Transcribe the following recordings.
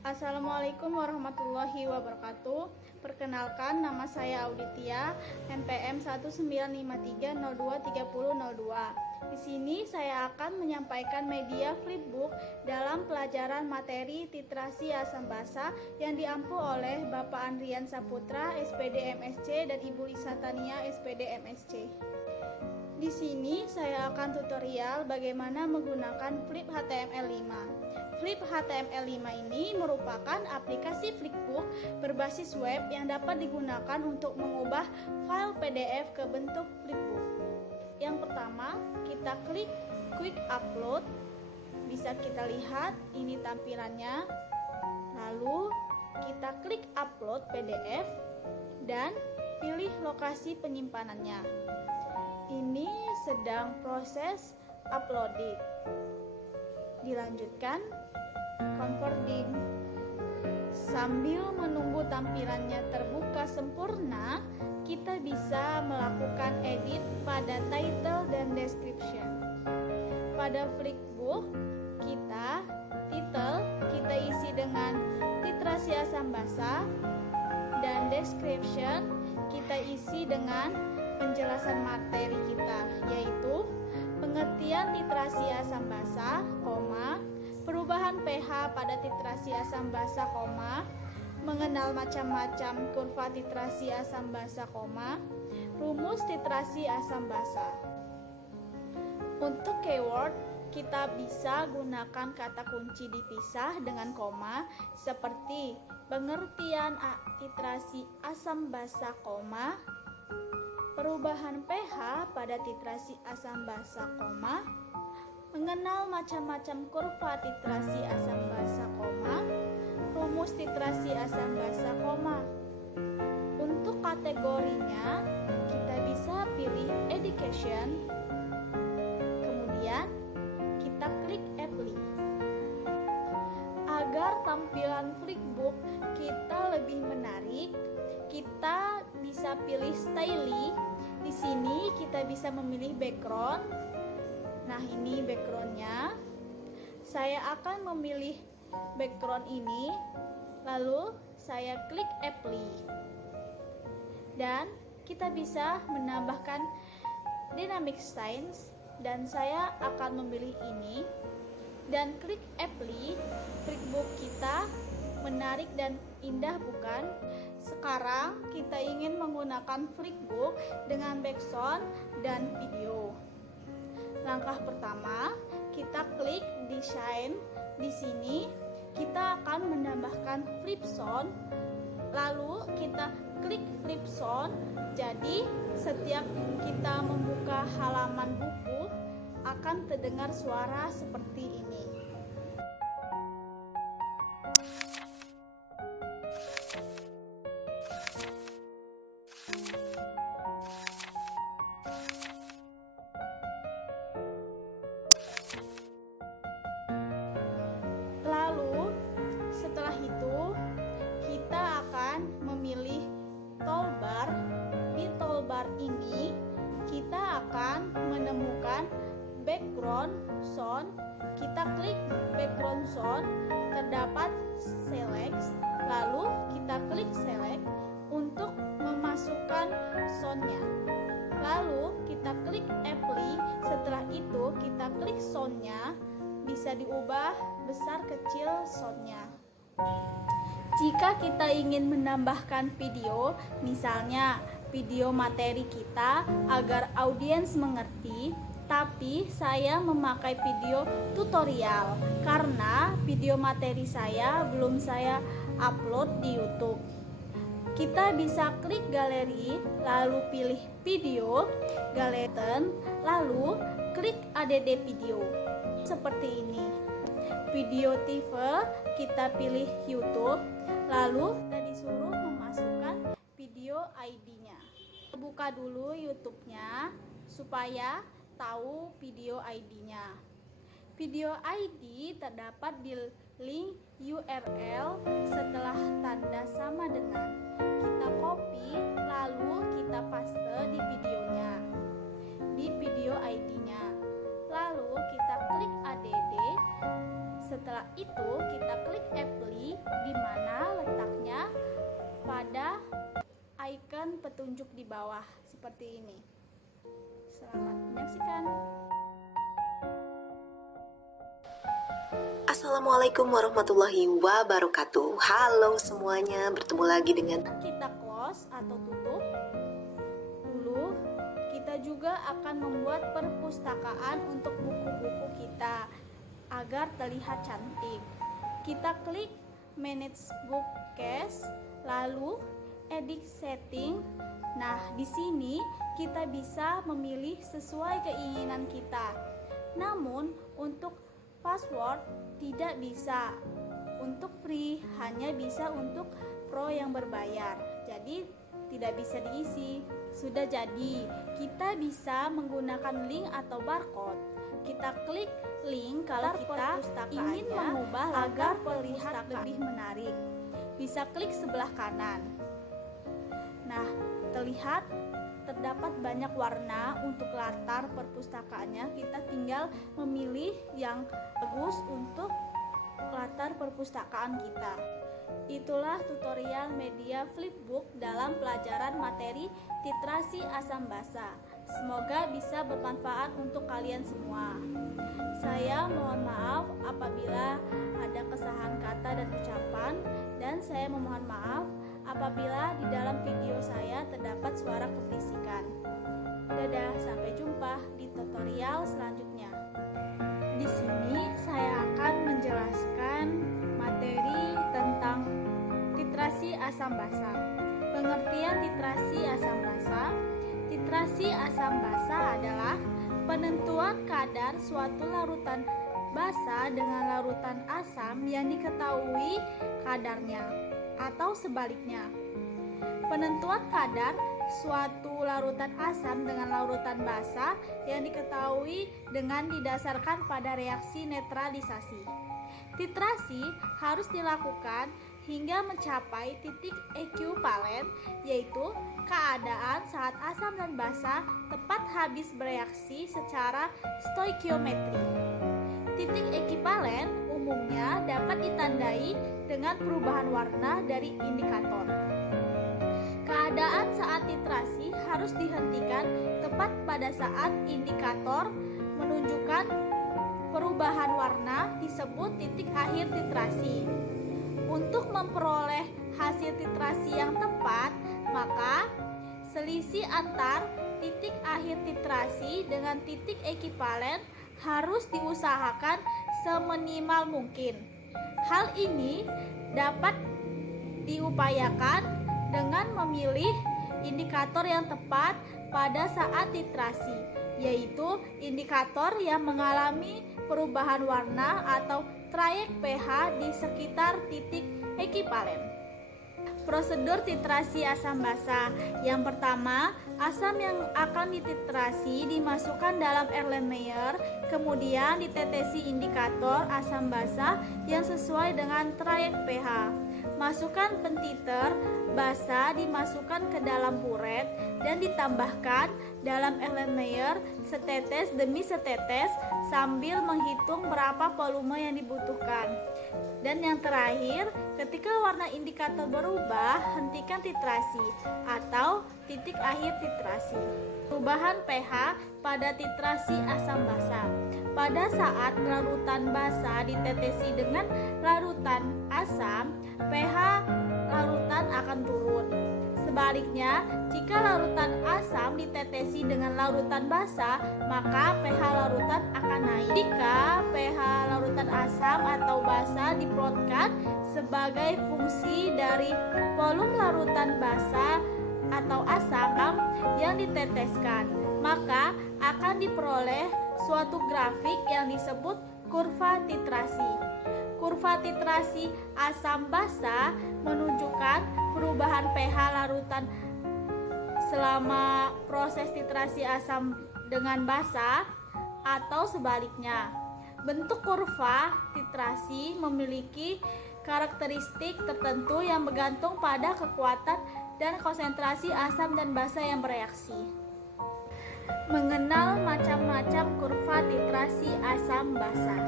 Assalamualaikum warahmatullahi wabarakatuh. Perkenalkan, nama saya Auditia, NPM 1953023002. Di sini saya akan menyampaikan media flipbook dalam pelajaran materi titrasi asam basa yang diampu oleh Bapak Andrian Saputra, SPD MSc, dan Ibu Lisa Tania, SPD MSc. Di sini saya akan tutorial bagaimana menggunakan Flip HTML5. Flip HTML5 ini merupakan aplikasi flipbook berbasis web yang dapat digunakan untuk mengubah file PDF ke bentuk flipbook. Yang pertama, kita klik Quick Upload. Bisa kita lihat ini tampilannya. Lalu kita klik Upload PDF dan pilih lokasi penyimpanannya. Ini sedang proses uploading. Dilanjutkan converting. Sambil menunggu tampilannya terbuka sempurna, kita bisa melakukan edit pada title dan description. Pada flipbook kita, title kita isi dengan titrasi asam basa dan description kita isi dengan penjelasan materi kita, yaitu pengertian titrasi asam basa, perubahan pH pada titrasi asam basa, mengenal macam-macam kurva titrasi asam basa, rumus titrasi asam basa. Untuk keyword, kita bisa gunakan kata kunci dipisah dengan koma seperti pengertian titrasi asam basa, perubahan pH pada titrasi asam basa, mengenal macam-macam kurva titrasi asam basa, rumus titrasi asam basa, Untuk kategorinya, kita bisa pilih education, kemudian kita klik apply. Agar tampilan flipbook kita lebih menarik, kita bisa pilih styling. Di sini kita bisa memilih background. Nah, ini backgroundnya. Saya akan memilih background ini, lalu saya klik apply. Dan kita bisa menambahkan dynamic signs, dan saya akan memilih ini dan klik apply. Flipbook kita menarik dan indah, bukan? Sekarang kita ingin menggunakan flipbook dengan background dan video. Langkah pertama, kita klik design. Di sini kita akan menambahkan flip sound. Lalu kita klik flip sound. Jadi setiap kita membuka halaman buku akan terdengar suara seperti ini. Lalu setelah itu kita akan memilih toolbar. Di toolbar ini kita akan menemukan background sound. Kita klik background sound, terdapat select, lalu kita klik select untuk memasukkan soundnya. Lalu kita klik apply. Setelah itu kita klik soundnya. Bisa diubah besar kecil soundnya. Jika kita ingin menambahkan video, misalnya video materi kita agar audiens mengerti, tapi saya memakai video tutorial karena video materi saya belum saya upload di YouTube. Kita bisa klik galeri, lalu pilih video, galeri, lalu klik add video. Seperti ini. Video TV kita pilih YouTube, lalu kita disuruh memasukkan video ID-nya. Buka dulu YouTube-nya supaya tahu video ID-nya. Video ID terdapat di link URL setelah tanda sama dengan. Kita copy, lalu kita paste di videonya, di video ID-nya. Lalu kita klik add. Setelah itu kita klik apply bawah seperti ini. Selamat menyaksikan. Assalamualaikum warahmatullahi wabarakatuh. Halo semuanya, bertemu lagi dengan Kita close atau tutup dulu. Kita juga akan membuat perpustakaan untuk buku-buku kita agar terlihat cantik. Kita klik Manage Bookcase, lalu Edit Setting. Nah, di sini kita bisa memilih sesuai keinginan kita. Namun, untuk password tidak bisa. Untuk free hanya bisa untuk pro yang berbayar. Jadi tidak bisa diisi. Sudah jadi, kita bisa menggunakan link atau barcode. Kita klik link kalau kita ingin mengubah agar terlihat lebih menarik. Bisa klik sebelah kanan. Nah, terlihat terdapat banyak warna untuk latar perpustakaannya. Kita tinggal memilih yang bagus untuk latar perpustakaan kita. Itulah tutorial media flipbook dalam pelajaran materi literasi asam basa. Semoga bisa bermanfaat untuk kalian semua. Saya mohon maaf apabila ada kesalahan kata dan ucapan, dan saya memohon maaf apabila di dalam video saya terdapat suara keberisikan. Dadah, sampai jumpa di tutorial selanjutnya. Di sini saya akan menjelaskan materi tentang titrasi asam basa. Pengertian titrasi asam basa. Titrasi asam basa adalah penentuan kadar suatu larutan basa dengan larutan asam yang diketahui kadarnya, atau sebaliknya. Penentuan kadar suatu larutan asam dengan larutan basa yang diketahui dengan didasarkan pada reaksi netralisasi. Titrasi harus dilakukan hingga mencapai titik ekuivalen, yaitu keadaan saat asam dan basa tepat habis bereaksi secara stoikiometri. Titik ekuivalen umumnya dapat ditandai dengan perubahan warna dari indikator. Keadaan saat titrasi harus dihentikan tepat pada saat indikator menunjukkan perubahan warna disebut titik akhir titrasi. Untuk memperoleh hasil titrasi yang tepat, maka selisih antar titik akhir titrasi dengan titik ekuivalen harus diusahakan seminimal mungkin. Hal ini dapat diupayakan dengan memilih indikator yang tepat pada saat titrasi, yaitu indikator yang mengalami perubahan warna atau trayek pH di sekitar titik ekuivalen. Prosedur titrasi asam basa. Yang pertama, asam yang akan dititrasi dimasukkan dalam Erlenmeyer, kemudian ditetesi indikator asam basa yang sesuai dengan trayek pH. Masukkan pentiter basa dimasukkan ke dalam puret dan ditambahkan dalam Erlenmeyer setetes demi setetes sambil menghitung berapa volume yang dibutuhkan. Dan yang terakhir, ketika warna indikator berubah, hentikan titrasi atau titik akhir titrasi. Perubahan pH pada titrasi asam basa. Pada saat larutan basa ditetesi dengan larutan asam, pH larutan akan turun. Sebaliknya, jika larutan asam ditetesi dengan larutan basa, maka pH larutan akan naik. Jika pH larutan asam atau basa diplotkan sebagai fungsi dari volume larutan basa atau asam yang diteteskan, maka akan diperoleh suatu grafik yang disebut kurva titrasi. Kurva titrasi asam basa menunjukkan perubahan pH larutan selama proses titrasi asam dengan basa atau sebaliknya. Bentuk kurva titrasi memiliki karakteristik tertentu yang bergantung pada kekuatan dan konsentrasi asam dan basa yang bereaksi. Mengenal macam-macam kurva titrasi asam basa.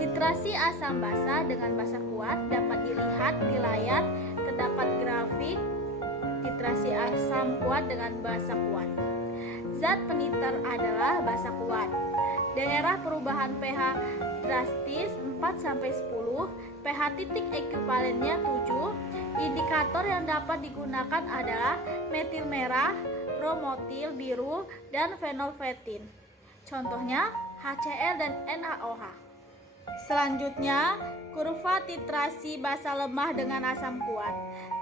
Titrasi asam basa dengan basa kuat dapat dilihat di layar. Terdapat grafik titrasi titrasi asam kuat dengan basa kuat. Zat peniter adalah basa kuat. Daerah perubahan pH drastis 4-10, pH titik ekuivalennya 7. Indikator yang dapat digunakan adalah metil merah, bromotil biru, dan fenolvetin. Contohnya HCl dan NaOH. Selanjutnya, kurva titrasi basa lemah dengan asam kuat.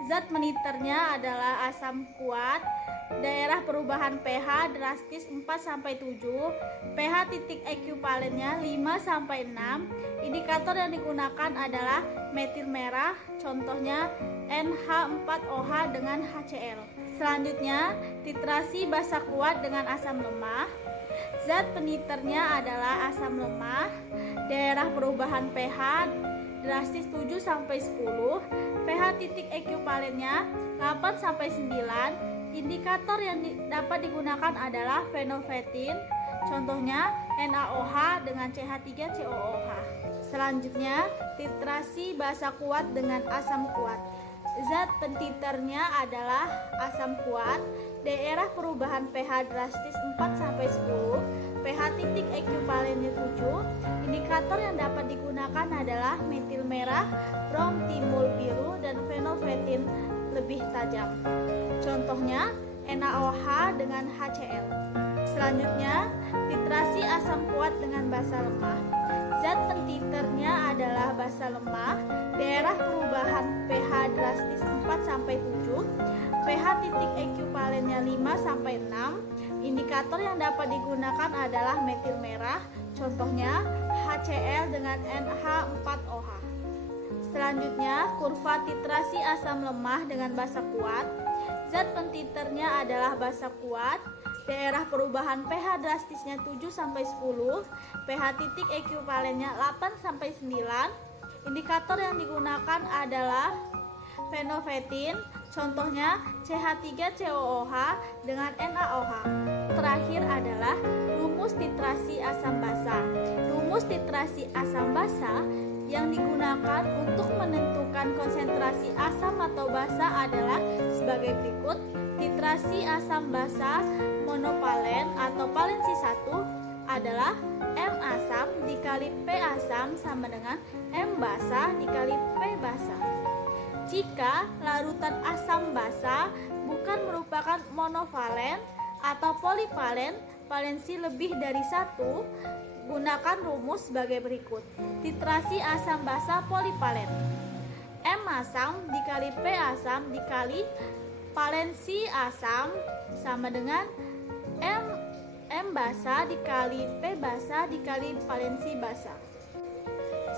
Zat peniternya adalah asam kuat. Daerah perubahan pH drastis 4-7, pH titik ekuivalennya 5-6. Indikator yang digunakan adalah metil merah, contohnya NH4OH dengan HCl. Selanjutnya, titrasi basa kuat dengan asam lemah. Zat peniternya adalah asam lemah. Daerah perubahan pH drastis 7-10, pH titik ekuivalennya 8-9. Indikator yang dapat digunakan adalah fenolvetin, contohnya NaOH dengan CH3COOH. Selanjutnya, titrasi basa kuat dengan asam kuat. Zat pentiternya adalah asam kuat. Daerah perubahan pH drastis 4-10, pH titik ekuivalennya 7. Indikator yang dapat digunakan adalah metil merah, bromtimol biru, dan fenolvetin lebih tajam. Contohnya NaOH dengan HCl. Selanjutnya, titrasi asam kuat dengan basa lemah. Zat pentiternya adalah basa lemah. Daerah perubahan pH drastis 4-7, pH titik ekuivalennya 5-6. Indikator yang dapat digunakan adalah metil merah, contohnya HCl dengan NH4OH. Selanjutnya, kurva titrasi asam lemah dengan basa kuat. Zat pentiternya adalah basa kuat. Daerah perubahan pH drastisnya 7-10, pH titik ekuivalennya 8-9. Indikator yang digunakan adalah fenolvetin, contohnya CH3COOH dengan NaOH. Terakhir adalah rumus titrasi asam basa. Rumus titrasi asam basa yang digunakan untuk menentukan konsentrasi asam atau basa adalah sebagai berikut. Titrasi asam basa monopalen atau valensi 1 adalah M asam dikali P asam sama dengan M basa dikali P basa. Jika larutan asam basa bukan merupakan monovalen atau polivalen, valensi lebih dari 1, gunakan rumus sebagai berikut. Titrasi asam basa polivalen. M asam dikali P asam dikali valensi asam sama dengan M basa dikali P basa dikali valensi basa.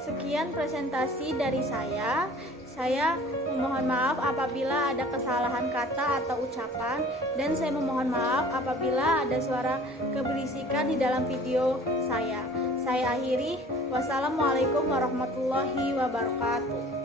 Sekian presentasi dari saya. Saya memohon maaf apabila ada kesalahan kata atau ucapan, dan saya memohon maaf apabila ada suara keberisikan di dalam video saya. Saya akhiri. Wassalamualaikum warahmatullahi wabarakatuh.